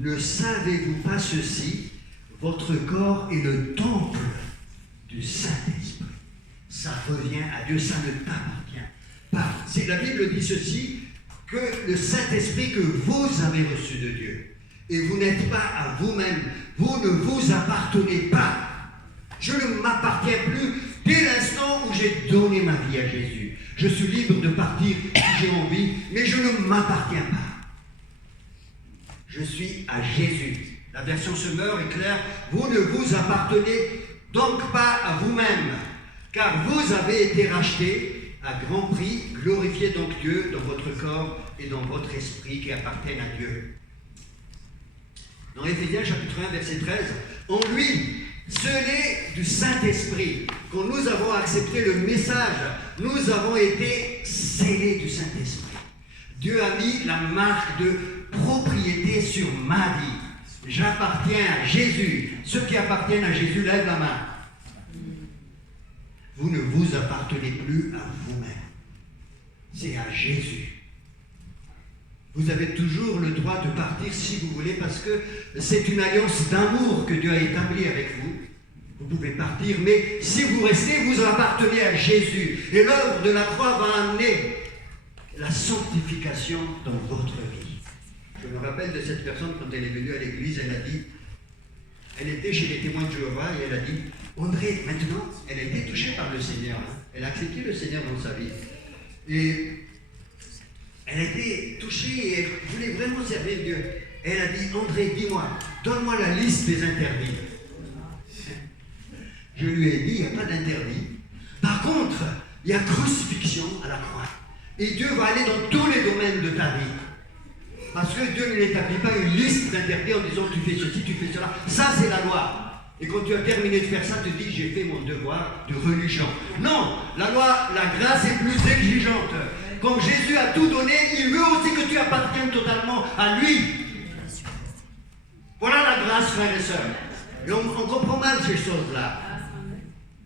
Ne savez-vous pas ceci? Votre corps est le temple du Saint-Esprit. Ça revient à Dieu, ça ne t'appartient pas. C'est la Bible dit ceci, que le Saint-Esprit que vous avez reçu de Dieu, et vous n'êtes pas à vous-même, vous ne vous appartenez pas. Je ne m'appartiens plus dès l'instant où j'ai donné ma vie à Jésus. Je suis libre de partir si j'ai envie, mais je ne m'appartiens pas. Je suis à Jésus. La version Semeur est claire. Vous ne vous appartenez donc pas à vous-même, car vous avez été rachetés à grand prix. Glorifiez donc Dieu dans votre corps et dans votre esprit qui appartiennent à Dieu. Dans Éphésiens chapitre 1, verset 13, en lui, scellés du Saint-Esprit, quand nous avons accepté le message, nous avons été scellés du Saint-Esprit. Dieu a mis la marque de propriété sur ma vie. J'appartiens à Jésus. Ceux qui appartiennent à Jésus, lèvent la main. Vous ne vous appartenez plus à vous-même. C'est à Jésus. Vous avez toujours le droit de partir si vous voulez, parce que c'est une alliance d'amour que Dieu a établie avec vous. Vous pouvez partir, mais si vous restez, vous appartenez à Jésus. Et l'œuvre de la croix va amener la sanctification dans votre vie. Je me rappelle de cette personne, quand elle est venue à l'église, elle a dit, elle était chez les témoins de Jéhovah, et elle a dit, André, maintenant, elle a été touchée par le Seigneur. Elle a accepté le Seigneur dans sa vie. Et elle a été touchée et elle voulait vraiment servir Dieu. Et elle a dit, André, dis-moi, donne-moi la liste des interdits. Je lui ai dit, il n'y a pas d'interdit. Par contre, il y a crucifixion à la croix. Et Dieu va aller dans tous les domaines de ta vie. Parce que Dieu ne n'établit pas une liste d'interdits en disant, tu fais ceci, tu fais cela. Ça, c'est la loi. Et quand tu as terminé de faire ça, tu te dis, j'ai fait mon devoir de religion. Non, la loi, la grâce est plus exigeante. Comme Jésus a tout donné, il veut aussi que tu appartiennes totalement à lui. Voilà la grâce, frères et sœurs. Et on comprend mal ces choses-là.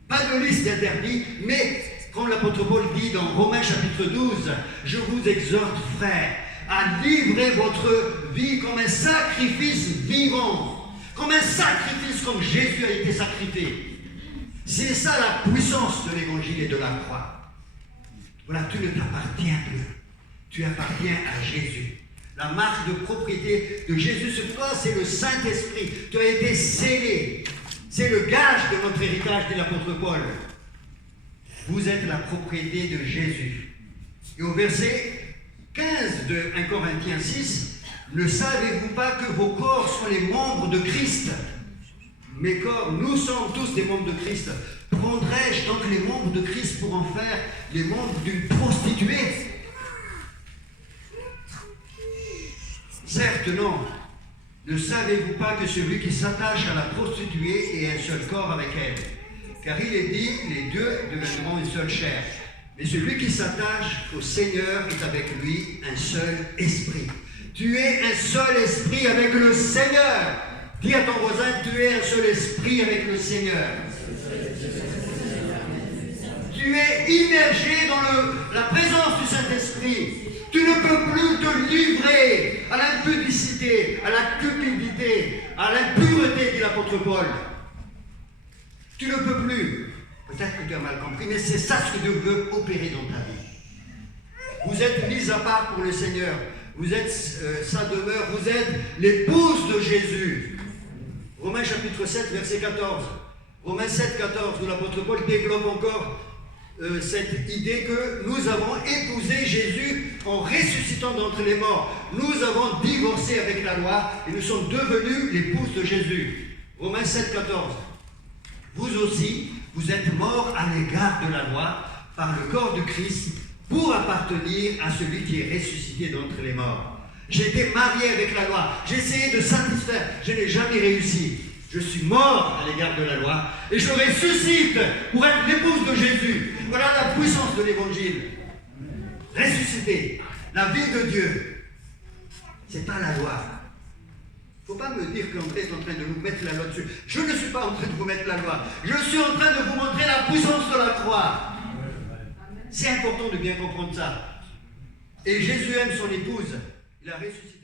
Pas de liste d'interdits, mais comme l'apôtre Paul dit dans Romains chapitre 12, je vous exhorte, frères, à livrer votre vie comme un sacrifice vivant, comme un sacrifice comme Jésus a été sacrifié. C'est ça la puissance de l'évangile et de la croix. Voilà, tu ne t'appartiens plus. Tu appartiens à Jésus. La marque de propriété de Jésus sur toi, c'est le Saint-Esprit. Tu as été scellé. C'est le gage de notre héritage, dit l'apôtre Paul. Vous êtes la propriété de Jésus. Et au verset 15 de 1 Corinthiens 6, ne savez-vous pas que vos corps sont les membres de Christ? Mes corps, nous sommes tous des membres de Christ. Prendrais-je donc les membres de Christ pour en faire les membres d'une prostituée? Certes, non. Ne savez-vous pas que celui qui s'attache à la prostituée est un seul corps avec elle? Car il est dit, les deux deviendront une seule chair. Mais celui qui s'attache au Seigneur est avec lui un seul esprit. Tu es un seul esprit avec le Seigneur. Dis à ton voisin, tu es un seul esprit avec le Seigneur. Tu es immergé dans la présence du Saint-Esprit. Tu ne peux plus te livrer à l'impudicité, à la cupidité, à l'impureté, dit l'apôtre Paul. Tu ne peux plus. Peut-être que tu as mal compris, mais c'est ça ce que Dieu veut opérer dans ta vie. Vous êtes mis à part pour le Seigneur. Vous êtes sa demeure. Vous êtes l'épouse de Jésus. Romains chapitre 7, verset 14. Romains 7, 14, où l'apôtre Paul développe encore cette idée que nous avons épousé Jésus en ressuscitant d'entre les morts. Nous avons divorcé avec la loi et nous sommes devenus l'épouse de Jésus. Romains 7, 14. Vous aussi, vous êtes morts à l'égard de la loi par le corps de Christ pour appartenir à celui qui est ressuscité d'entre les morts. J'ai été marié avec la loi, j'ai essayé de satisfaire, je n'ai jamais réussi. Je suis mort à l'égard de la loi et je ressuscite pour être l'épouse de Jésus. Voilà la puissance de l'évangile. Ressuscité, la vie de Dieu. C'est pas la loi. Il ne faut pas me dire qu'André est en train de nous mettre la loi dessus. Je ne suis pas en train de vous mettre la loi. Je suis en train de vous montrer la puissance de la croix. C'est important de bien comprendre ça. Et Jésus aime son épouse. Il a ressuscité.